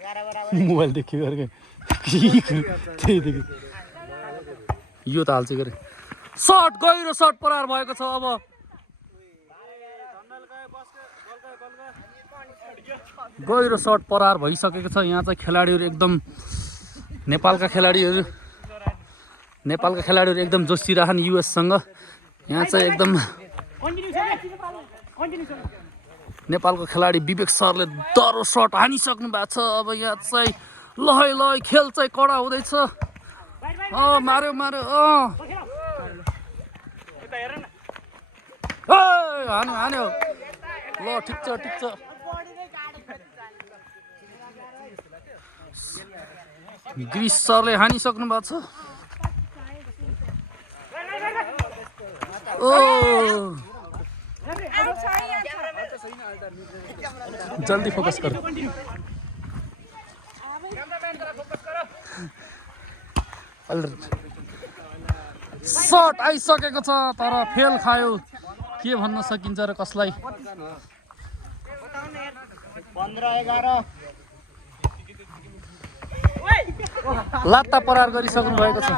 Mobile देखि गरेको त्यहीदेखि यो त हाल्छ गरे सर्ट गहिरो सर्ट परार भएको छ। अब गहिरो सर्ट परार भइसकेको छ। यहाँ चाहिँ खेलाडीहरू एकदम नेपालका खेलाडीहरू एकदम जोसिरहन् युएससँग। यहाँ चाहिँ एकदम नेपालको खेलाडी विवेक सरले दरो सर्ट हानिसक्नु भएको छ। अब यहाँ चाहिँ लहै लहै खेल चाहिँ कडा हुँदैछ। मार्यो हान्यो ल ठिक छ गिरिश सरले हानिसक्नु भएको छ। जल्दी फोकस गर। सर्ट आइसकेको छ तर फेल खायो। के भन्न सकिन्छ र कसलाई? 15-11 लात्ता परार गरिसक्नु भएको छ।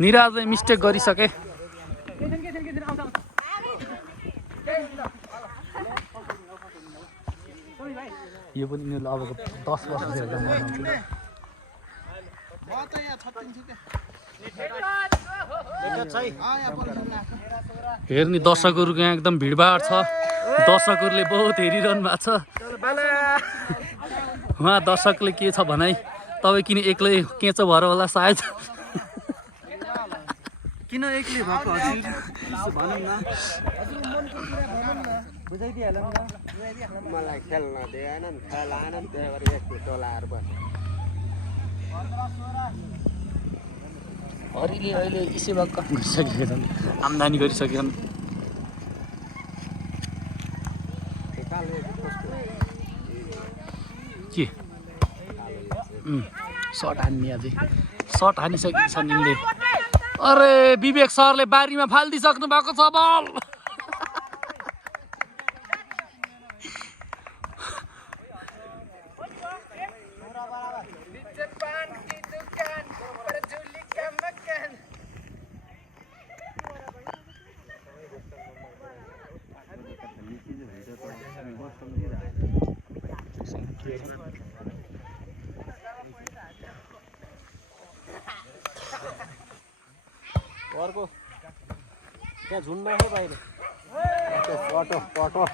निराजले मिस्टेक गरिसके। यो पनि यिनीहरूले अब 10 वर्षतिर हेर्ने दर्शकहरूको यहाँ एकदम भिडभाड छ। दर्शकहरूले बहुत हेरिरहनु भएको छ। उहाँ दर्शकले के छ भनाइ तपाईँ किन एक्लै केचो भएर होला सायद। किन एक्लै भएको हजुर भनौँ न बुझाइदिहालौँ न। मलाई खेल्न दिएन नि खेलाएन नि त्यही भएर यस्तो टोलाहरू बस्छ। हरिले अहिले सेवा काम गरिसकेका छन्, आम्दानी गरिसकेका छन्। के सर्ट हान्ने अझै सर्ट हानिसकेका छन् यिनले। अरे विवेक सरले बारीमा फालिदिइसक्नु भएको छ बल।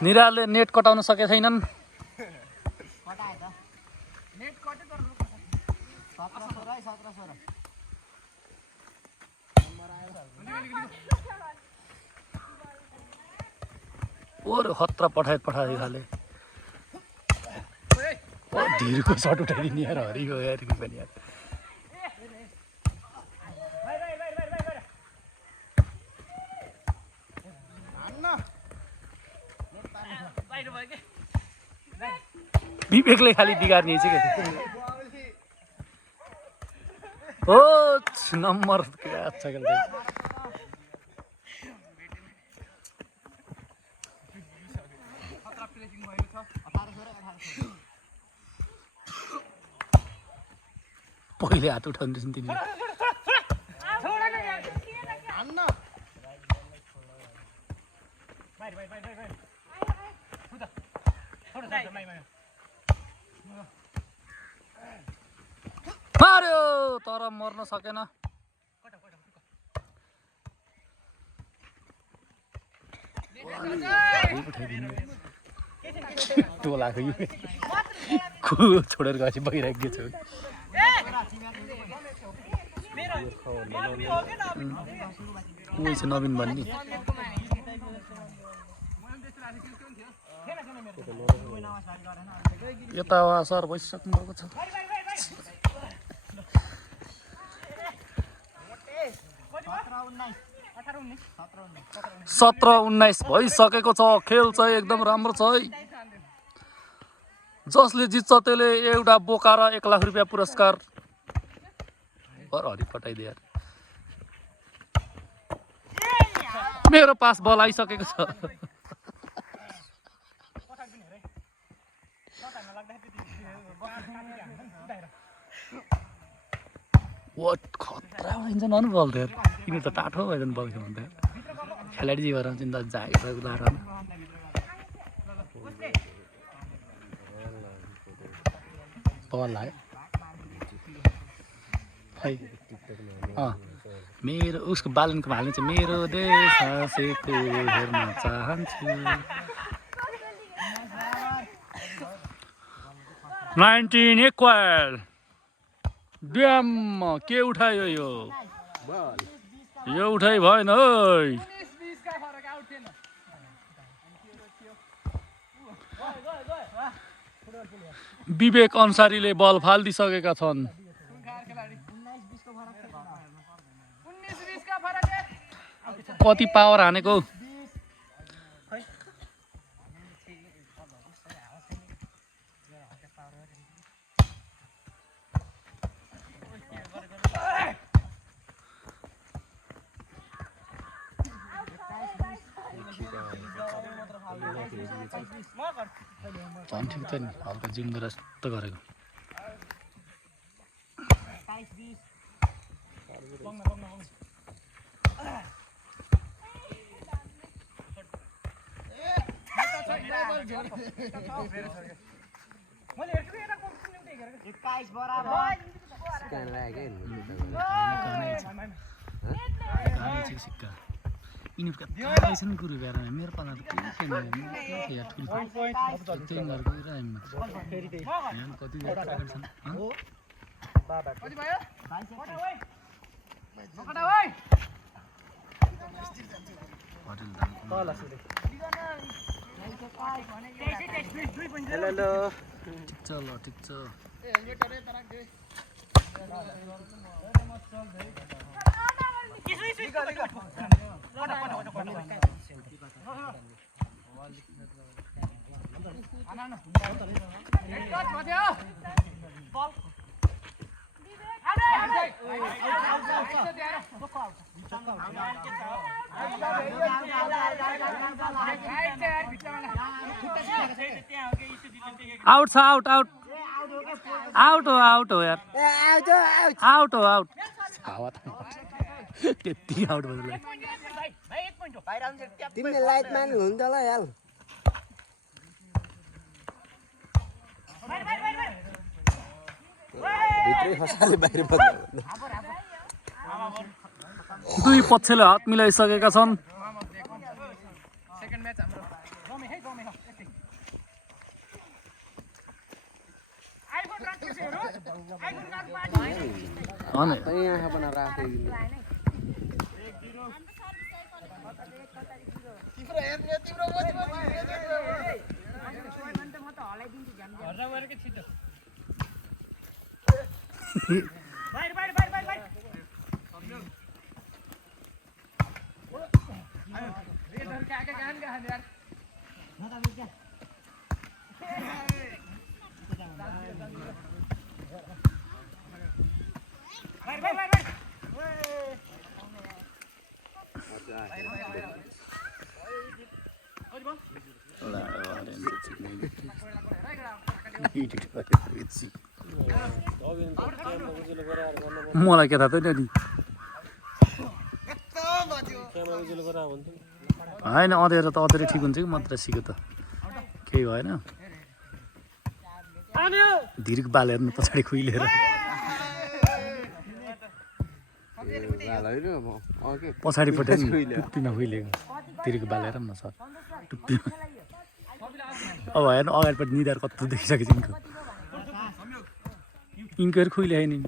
निराले नेट कटाउन सके छैनन्। ओरे खतरा पठाए खाले धीरको सर्ट उठाइदिने यार हरिको यार पनि यार। विवेकले खाली बिगार्ने चाहिँ के हो नम्बर अच्छा खेल्दै। पहिले हात उठाउँदैछन् तिमीले। मार्यो तर मर्न सकेन। टोलाको यो छोडेर गएपछि भइरहेको छ। उही छ नवीन भन्ने। यता सर भइसक्नु भएको छ। 17-19 भइसकेको छ। खेल चाहिँ एकदम राम्रो छ है। जसले जित्छ त्यसले एउटा बोका र 1 लाख रुपियाँ पुरस्कार हरि पठाइदिए यार मेरो पास बल आइसकेको छ वाट खतरा भइन्छ न बल थियो यिनीहरू त टाठो भएर बल खेल्नु थियो खेलाडी जी भएर चिन्ता जाएको लाएर बल लाग्यो खै मेरो उसको बालनको हाल्ने चाहिँ मेरो देश हाँसेको हेर्न चाहन्छु 19 इक्वल ड्याम के उठायो यो उठाइ भएन है विवेक अन्सारीले बल फालिदिइसकेका छन् कति पावर हानेको झन् ठिक छ नि हल्का जिम गरेर जस्तो गरेको सिक्का यिनीहरूका छन् कुरो गरेर मेरो पाला त केही छैन त्यही गरेको कति छन् ठिक छ आउट छ आउट आउट आउट हो यार आउट हावा त्यति आउट भयो तिमीले लाइट मार्नु हुन्छ ल यार भित्रै खसाले बाहिर दुई पक्षले हात मिलाइसकेका छन् मलाई के थाहा त नि होइन अँधेर त अँधेरै ठिक हुन्छ कि मात्र सिक्यो त केही भएन धिर्क बाल हेर्नु पछाडि खुइलेर पछाडिपट्टि टुप्पीमा खुइलेको धिर्क बाल हेर न सर टुप्पीमा अब हेर्नु अगाडिपट्टि निधार कत्रो देखिसकेको छ यिनीहरू खुइल्यायो नि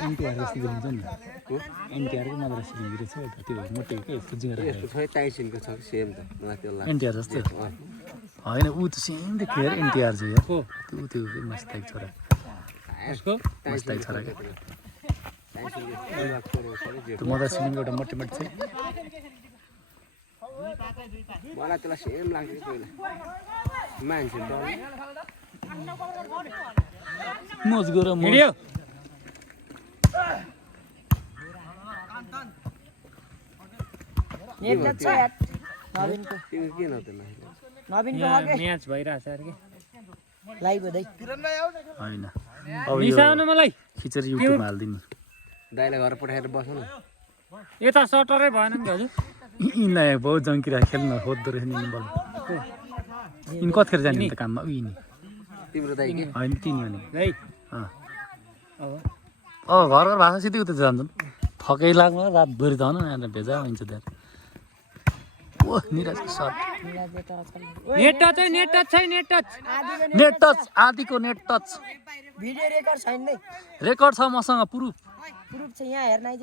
एनटिआर जस्तो हुन्छ नि एनटिआरको मात्र सिलिङ रहेछ त्यो मोटेको के यस्तो जिङ्गरा एनटिआर जस्तो होइन ऊ त सेम देखियो यार एनटिआर चाहिँ यार त्यो मस्ताइक छोरा मस्ताइक छोरा क्या त्यो मदर सिलिङको एउटा मोटे मोटे चाहिँ मलाई त्यसलाई सेम लाग्थ्यो पहिला मान्छे मोज गर म्याच भइरहेछ अरे के लाइभ हुँदै होइन मिसाउनु मलाई खिचेर युट्युबमा हालिदिनु दाइलाई घर पठाएर बस्नु न यता सटरै भएन नि हजुर यिनलाई बहुत जङ्किरा खेल्न खोज्दो रहेछ नि बल यिनी कतिखेर जाने त काममा यिनी तिम्रो दाइ के होइन तिनी भने है घर घर भाषा सिधै उता जान्छन् थकै लाग्नु रातभरि त होइन भेजा हुन्छ त्यहाँ ओ निराज सट नेट टच है नेट टच छै नेट टच नेट टच आदिको नेट टच भिडियो रेकर्ड छैन नै रेकर्ड छ मसँग प्रुफ प्रुफ चाहिँ यहाँ हेर्न आइज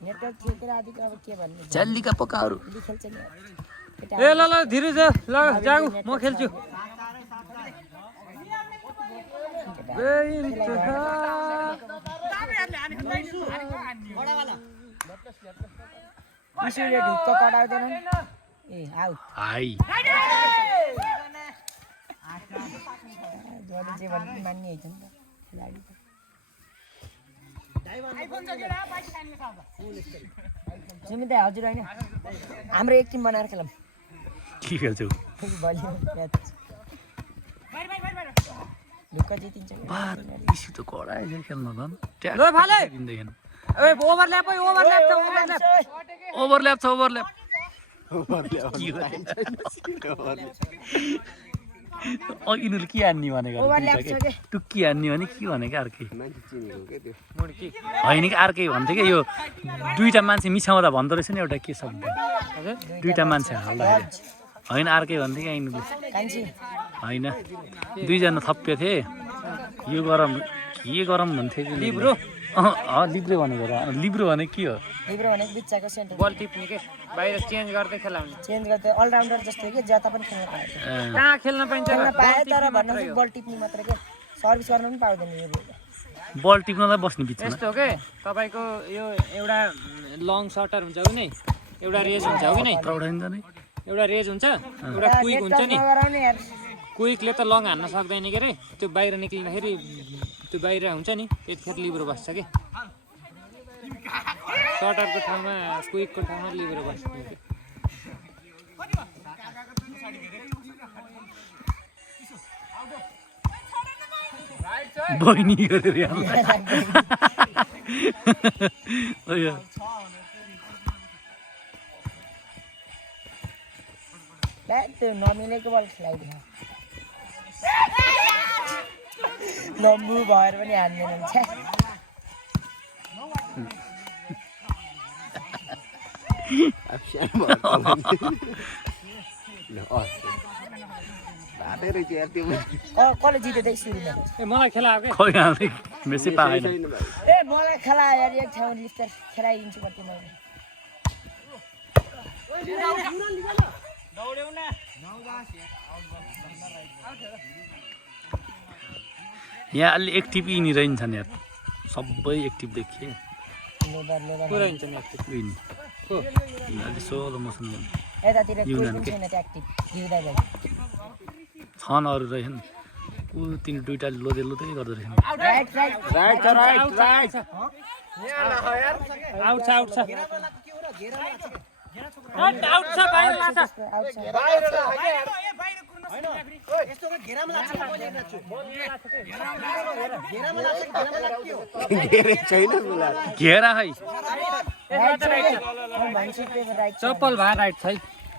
नेटवर्क चेकेर आदिको अब के भन्ने झ्यालीका पकाहरू खेल्छ नि ए ल ल धीरे जा ल जाऊ म खेल्छु पिसुले ढुक्क कटाउँदैन ए आउट हाई जोडी चाहिँ भन्ने मान्ने हुन्छ नि त खेलाडी सुमिता हजुर होइन हाम्रो एक टिम बनाएर खेलौँ के खेल्छौ ढुक्क जितिन्छ पिसी त कडाइ खेल्न झन् ल फाले दिँदैन ए ओभरल्याप है ओभरल्याप छ ओभरल्याप ओभरल्याप यिनीहरूले के हान्ने भनेको टुक्की हान्ने भने के भनेको अर्कै मान्छे चिनेको के त्यो होइन कि अर्कै भन्थ्यो कि यो दुईवटा मान्छे मिसाउँदा भन्दो रहेछ नि एउटा के शब्द दुईवटा मान्छे हाल्दाखेरि होइन अर्कै भन्थ्यो कि यिनीहरूले होइन दुईजना थप्यो थिए यो गरम के गरम भन्थ्यो कि लिब्रो लिब्रो भनेको र लिब्रो भनेको के हो लिब्रो भनेको बिच्चाको सेन्टर बल टिप्ने के बाहिर चेन्ज गर्दै खेलाउने चेन्ज गर्दै अलराउन्डर जस्तो के जता पनि खेल्न पायो कहाँ खेल्न पाइन्छ खेल्न पाए तर भन्नु बल टिप्ने मात्र के सर्भिस गर्न पनि पाउँदैन यो बल टिप्नलाई बस्ने बिचमा यस्तो हो के तपाईँको यो एउटा लङ सटर हुन्छ कि नै एउटा रेज हुन्छ कि नै एउटा रेज हुन्छ एउटा क्विक हुन्छ नि क्विकले त लङ हान्न सक्दैन के अरे त्यो बाहिर निक्लिँदाखेरि त्यो बाहिर हुन्छ नि त्यतिखेर लिब्रो बस्छ कि सटरको ठाउँमा क्विकको ठाउँमा लिब्रो बस्छ बहिनी गरेर त्यो नमिलेको बल खेलाइदियो लम्बु भएर पनि हान्दैन हुन्छ कसले जित्यो त्यही सुरुमा ए मलाई खेला के खै हाल्दै बेसी पाएन ए मलाई खेला यार एक ठाउँ लिफ्टर खेलाइदिन्छु कति मैले यहाँ अलि एक्टिभ यिनीहरू रहन्छन् यार सबै एक्टिभ देखिए पुरा हुन्छ नि अलि सोलो मोसन यतातिर कोही पनि छैन त्यो एक्टिभ जिउँदा भयो छन् अरू रहेछन् ऊ तिनी दुइटा लोदे लोदै गर्दो रहेछन् right right right right out छ आउट छ आउट छ बाहिर लाग्छ घेरा है चप्पल भए राइट छ है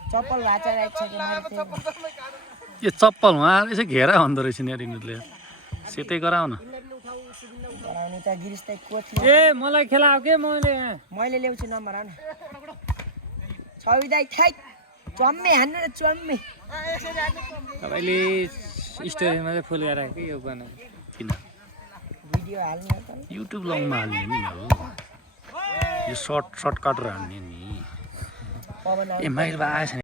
चप्पल भाचा राइट छ यो चप्पल उहाँ यसो घेरा भन्दो रहेछ नि यिनीहरूले सेतै गराउ न गराउने त गिरिस त कोच ए मलाई खेलाऊ के मैले ल्याउँछु नम्बर आउन छविदाई थाइ चम्मे हान्नु न चम्मे तपाईँले स्टोरीमा चाहिँ फुल गराएको कि यो बनाएको किन भिडियो हाल्नु त युट्युब लङमा हाल्ने नि हो यो सर्ट काटेर हाल्ने नि पवन ए माइल आएछ